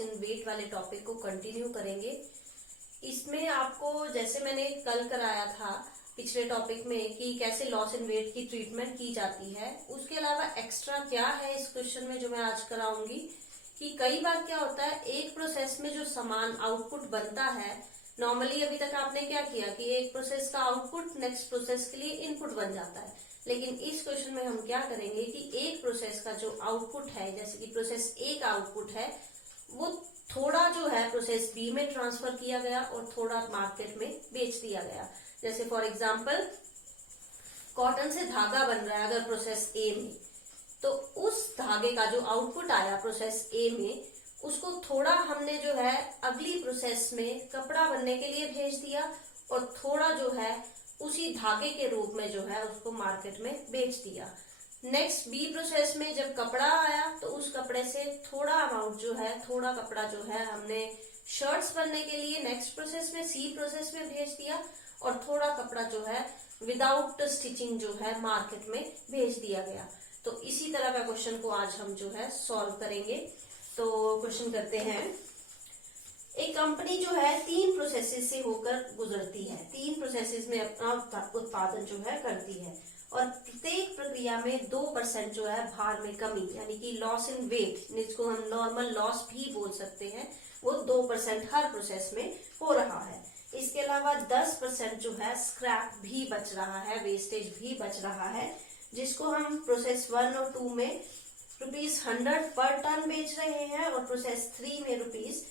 Loss in wait वाले topic को continue करेंगे। इसमें आपको जैसे मैंने कल कराया था पिछले टॉपिक में कि कैसे लॉस इन वेट की ट्रीटमेंट की जाती है, उसके अलावा एक्स्ट्रा क्या है इस क्वेश्चन में जो मैं आज कराऊंगी कि कई बार क्या होता है एक प्रोसेस में जो समान आउटपुट बनता है, नॉर्मली अभी तक आपने क्या किया कि एक प्रोसेस का आउटपुट नेक्स्ट प्रोसेस के लिए इनपुट बन जाता है, लेकिन इस क्वेश्चन में हम क्या करेंगे कि एक प्रोसेस का जो आउटपुट है, जैसे कि प्रोसेस ए का आउटपुट है वो थोड़ा जो है प्रोसेस बी में ट्रांसफर किया गया और थोड़ा मार्केट में बेच दिया गया। जैसे फॉर एग्जांपल कॉटन से धागा बन रहा है अगर प्रोसेस ए में, तो उस धागे का जो आउटपुट आया प्रोसेस ए में उसको थोड़ा हमने जो है अगली प्रोसेस में कपड़ा बनने के लिए भेज दिया और थोड़ा जो है उसी धागे के रूप में जो है उसको मार्केट में बेच दिया। नेक्स्ट बी प्रोसेस में जब कपड़ा आया तो उस कपड़े से थोड़ा अमाउंट जो है, थोड़ा कपड़ा जो है हमने शर्ट्स बनने के लिए नेक्स्ट प्रोसेस में सी प्रोसेस में भेज दिया और थोड़ा कपड़ा जो है विदाउट स्टिचिंग जो है मार्केट में भेज दिया गया। तो इसी तरह का क्वेश्चन को आज हम जो है सॉल्व करेंगे। तो क्वेश्चन करते हैं, एक कंपनी जो है 3 प्रोसेसेस से होकर गुजरती है, 3 प्रोसेसेस में अपना उत्पादन जो है करती है और प्रत्येक प्रक्रिया में 2% जो है भार में कमी यानी कि लॉस इन वेट, जिसको हम नॉर्मल लॉस भी बोल सकते हैं, वो 2% हर प्रोसेस में हो रहा है। इसके अलावा 10% जो है स्क्रैप भी बच रहा है, वेस्टेज भी बच रहा है, जिसको हम प्रोसेस 1 और 2 में ₹100 पर टन बेच रहे हैं और प्रोसेस 3 में ₹20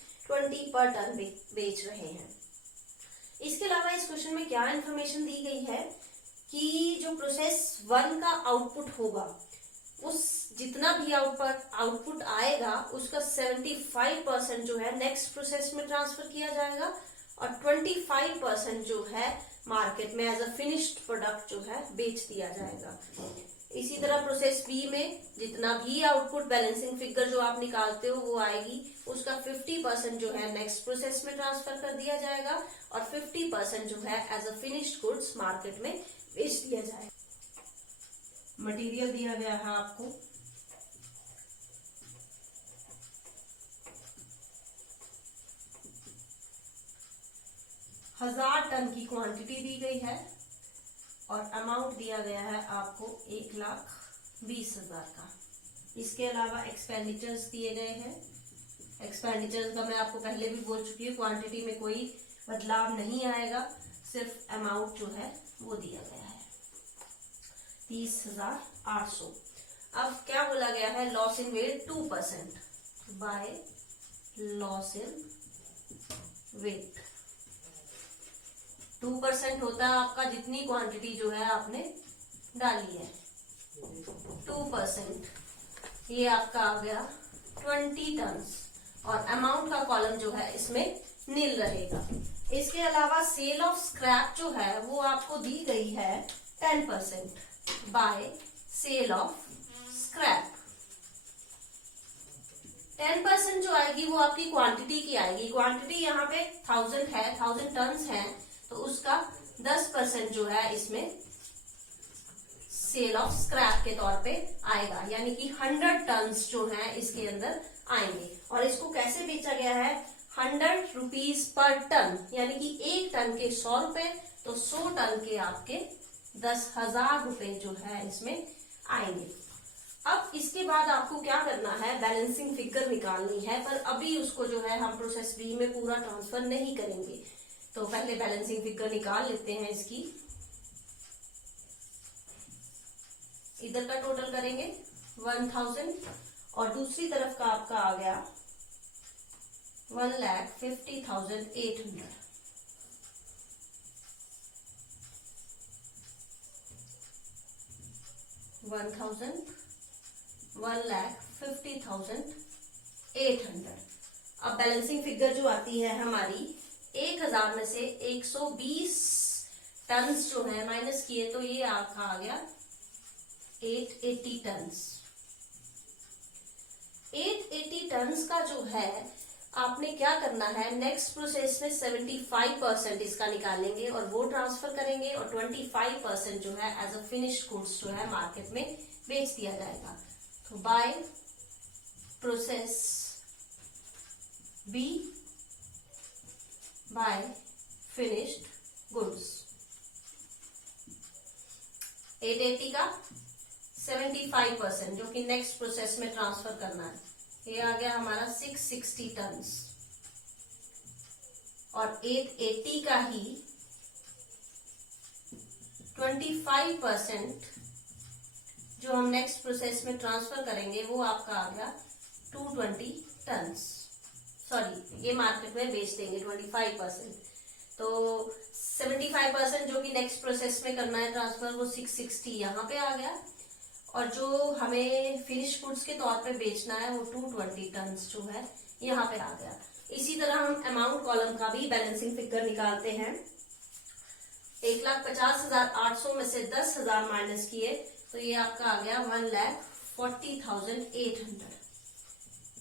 पर टन बेच रहे हैं। इसके अलावा इस क्वेश्चन में क्या इन्फॉर्मेशन दी गई है कि जो प्रोसेस 1 का आउटपुट होगा उस जितना भी आउटपुट आएगा उसका 75% जो है नेक्स्ट प्रोसेस में ट्रांसफर किया जाएगा और 25% जो है मार्केट में एज अ फिनिश्ड प्रोडक्ट जो है बेच दिया जाएगा। इसी तरह प्रोसेस बी में जितना भी आउटपुट बैलेंसिंग फिगर जो आप निकालते हो वो आएगी, उसका 50% जो है नेक्स्ट प्रोसेस में ट्रांसफर कर दिया जाएगा और 50% जो है as a finished goods market में बेच दिया जाएगा। मटेरियल दिया गया है आपको, हजार टन की क्वांटिटी दी गई है और अमाउंट दिया गया है आपको 1,20,000 का। इसके अलावा एक्सपेंडिचर्स दिए गए हैं। एक्सपेंडिचर्स का मैं आपको पहले भी बोल चुकी हूँ, क्वांटिटी में कोई बदलाव नहीं आएगा, सिर्फ अमाउंट जो है वो दिया गया है 30,800। अब क्या बोला गया है, loss in weight 2% by loss in weight. 2% होता है आपका जितनी क्वांटिटी जो है आपने डाली है, 2% ये आपका आ गया 20 टन और अमाउंट का कॉलम जो है इसमें नील रहेगा। इसके अलावा सेल ऑफ स्क्रैप जो है वो आपको दी गई है 10% बाय सेल ऑफ स्क्रैप। 10% जो आएगी वो आपकी क्वांटिटी की आएगी। क्वांटिटी यहाँ पे 1000 है, 1000 टन है, तो उसका 10% जो है इसमें सेल ऑफ स्क्रैप के तौर पे आएगा, यानी कि 100 टन जो है इसके अंदर आएंगे। और इसको कैसे बेचा गया है, 100 रुपीज पर टन, यानी कि 1 टन के 100 रुपए, तो 100 टन के आपके 10,000 रुपए जो है इसमें आएंगे। अब इसके बाद आपको क्या करना है, बैलेंसिंग फिगर निकालनी है, पर अभी उसको जो है हम प्रोसेस बी में पूरा ट्रांसफर नहीं करेंगे। तो पहले बैलेंसिंग फिगर निकाल लेते हैं इसकी। इधर का टोटल करेंगे 1000 और दूसरी तरफ का आपका आ गया 1,50,800। अब बैलेंसिंग फिगर जो आती है हमारी 1000 में से 120 टन जो है माइनस किए तो ये आपका आ गया 880 टन। 880 टन का जो है आपने क्या करना है, नेक्स्ट प्रोसेस में 75% इसका निकालेंगे और वो ट्रांसफर करेंगे और 25% जो है एज अ फिनिश्ड गुड्स जो है मार्केट में बेच दिया जाएगा। तो by process B by finished goods. 880 का 75% जो कि नेक्स्ट प्रोसेस में ट्रांसफर करना है, ये आ गया हमारा 660 टन। और 880 का ही 25% जो हम नेक्स्ट प्रोसेस में ट्रांसफर करेंगे वो आपका आ गया 220 टन। सॉरी, ये मार्केट में बेच देंगे 25%। तो 75% जो कि नेक्स्ट प्रोसेस में करना है ट्रांसफर, वो 660 यहाँ पे आ गया। और जो हमें फिनिश गुड्स के तौर पे बेचना है वो 220 टन जो है यहाँ पे आ गया। इसी तरह हम अमाउंट कॉलम का भी बैलेंसिंग फिगर निकालते हैं। 1,50,800 में से 10,000 माइनस किए तो ये आपका आ गया 1,40,800।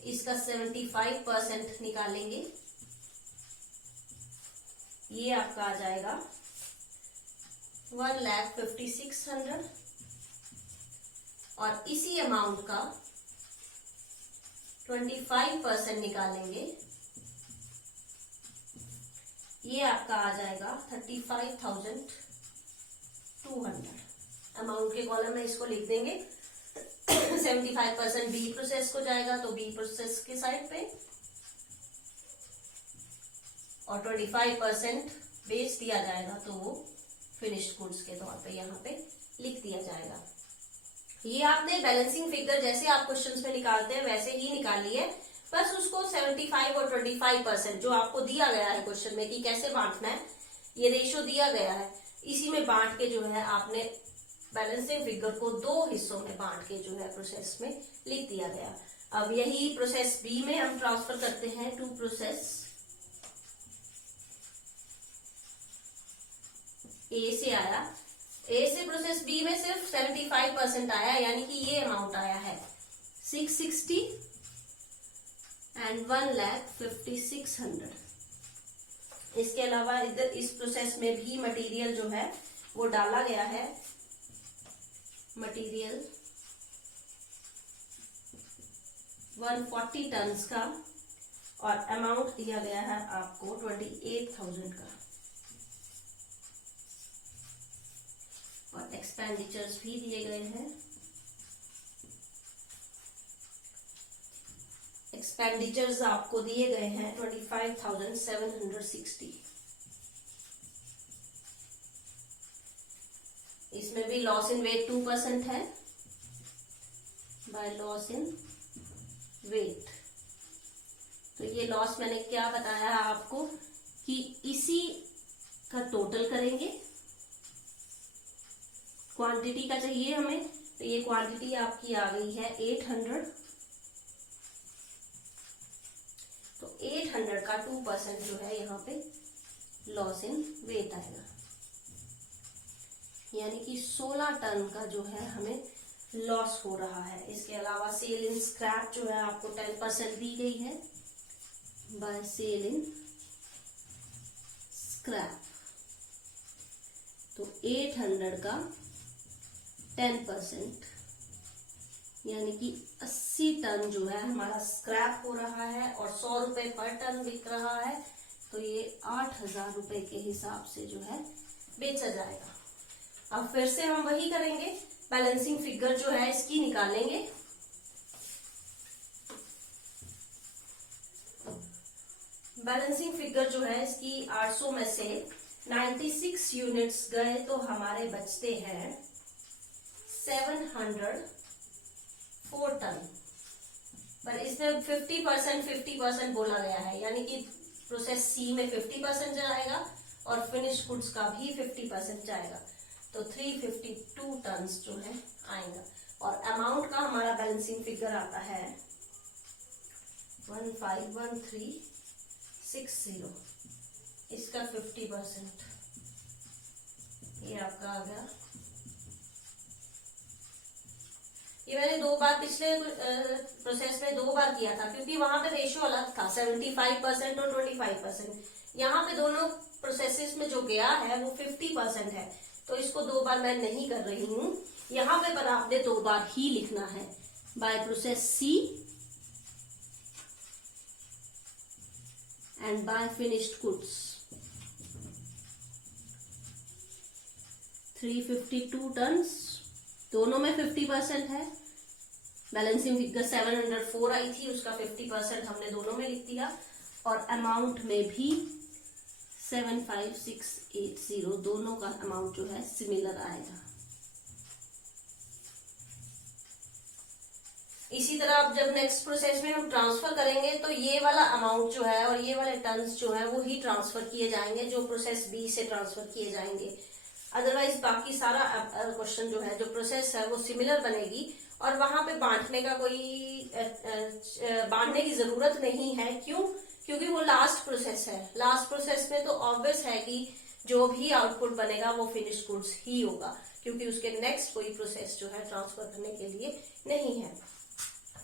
इसका 75% निकालेंगे, ये आपका आ जाएगा 1,56,000। और इसी अमाउंट का 25% निकालेंगे, ये आपका आ जाएगा 35,200। अमाउंट के कॉलम में इसको लिख देंगे। 75% बी प्रोसेस को जाएगा तो बी प्रोसेस के साइड पे, और 25% बेच दिया जाएगा तो वो फिनिश्ड गुड्स के तौर पे यहाँ पे लिख दिया जाएगा। ये आपने बैलेंसिंग फिगर जैसे आप क्वेश्चंस में निकालते हैं वैसे ही निकाली है, बस उसको 75 और 25% जो आपको दिया गया है क्वेश्चन में कि कैसे बांटना है, ये रेशियो दिया गया है, इसी में बांट के जो है आपने बैलेंसिंग फिगर को 2 हिस्सों में बांट के जो है प्रोसेस में लिख दिया गया। अब यही प्रोसेस बी में हम ट्रांसफर करते हैं टू प्रोसेस ए से आया, ए से प्रोसेस बी में सिर्फ 75% आया, यानी कि ये अमाउंट आया है 660 एंड 1,56,000। इसके अलावा इधर इस प्रोसेस में भी मटेरियल जो है वो डाला गया है, मटेरियल 140 टन का, और अमाउंट दिया गया है आपको 28,000 का। और एक्सपेंडिचर्स भी दिए गए हैं। एक्सपेंडिचर्स आपको दिए गए हैं 25,760। इसमें भी लॉस इन वेट 2% है, बाय लॉस इन वेट। तो ये लॉस मैंने क्या बताया आपको कि इसी का टोटल करेंगे, क्वांटिटी का चाहिए हमें, तो ये क्वांटिटी आपकी आ गई है 800। तो 800 का 2% जो है यहाँ पे लॉस इन वेट आएगा, यानी कि 16 टन का जो है हमें लॉस हो रहा है। इसके अलावा सेल इन स्क्रैप जो है आपको 10% दी गई है, बाय सेल इन स्क्रैप। तो 800 का 10% यानी कि 80 टन जो है हमारा स्क्रैप हो रहा है, और 100 रुपए पर टन बिक रहा है, तो ये 8,000 रुपए के हिसाब से जो है बेचा जाएगा। अब फिर से हम वही करेंगे, बैलेंसिंग फिगर जो है इसकी निकालेंगे। बैलेंसिंग फिगर जो है इसकी 800 में से 96 यूनिट्स गए तो हमारे बचते हैं 704 टन। पर इसमें 50% बोला गया है, यानी कि प्रोसेस सी में 50% जाएगा और फिनिश गुड्स का भी 50% जाएगा, तो 352 टन जो है आएगा। और अमाउंट का हमारा बैलेंसिंग फिगर आता है 151360, इसका 50%, ये आपका आ गया। ये मैंने 2 बार पिछले प्रोसेस में 2 बार किया था, क्योंकि वहां पे रेशियो अलग था 75% और 25%। यहाँ पे दोनों प्रोसेसेस में जो गया है वो 50% है, तो इसको 2 बार मैं नहीं कर रही हूँ। यहाँ पे पर आपने 2 बार ही लिखना है, by process C and buy finished goods. 352 tons, दोनों में 50% है। बैलेंसिंग फिगर 704 आई थी, उसका 50% हमने दोनों में लिख दिया, और अमाउंट में भी 75680, दोनों का अमाउंट जो है सिमिलर आएगा। इसी तरह अब जब नेक्स्ट प्रोसेस में हम ट्रांसफर करेंगे तो ये वाला अमाउंट जो है और ये वाले टन्स जो है वो ही ट्रांसफर किए जाएंगे, जो प्रोसेस बी से ट्रांसफर किए जाएंगे। अदरवाइज बाकी सारा क्वेश्चन जो है, जो प्रोसेस है वो सिमिलर बनेगी और वहां पे बांटने की जरूरत नहीं है। क्यों? क्योंकि वो लास्ट प्रोसेस है। लास्ट प्रोसेस में तो ऑब्वियस है कि जो भी आउटपुट बनेगा वो फिनिश गुड्स ही होगा, क्योंकि उसके नेक्स्ट कोई प्रोसेस जो है ट्रांसफर करने के लिए नहीं है।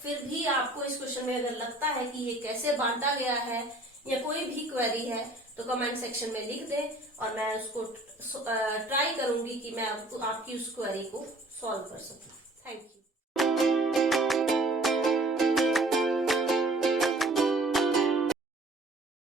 फिर भी आपको इस क्वेश्चन में अगर लगता है कि ये कैसे बांटा गया है या कोई भी क्वेरी है तो कमेंट सेक्शन में लिख दें और मैं उसको ट्राई करूंगी कि मैं आपकी उस क्वेरी को सॉल्व कर सकूं। Thank you.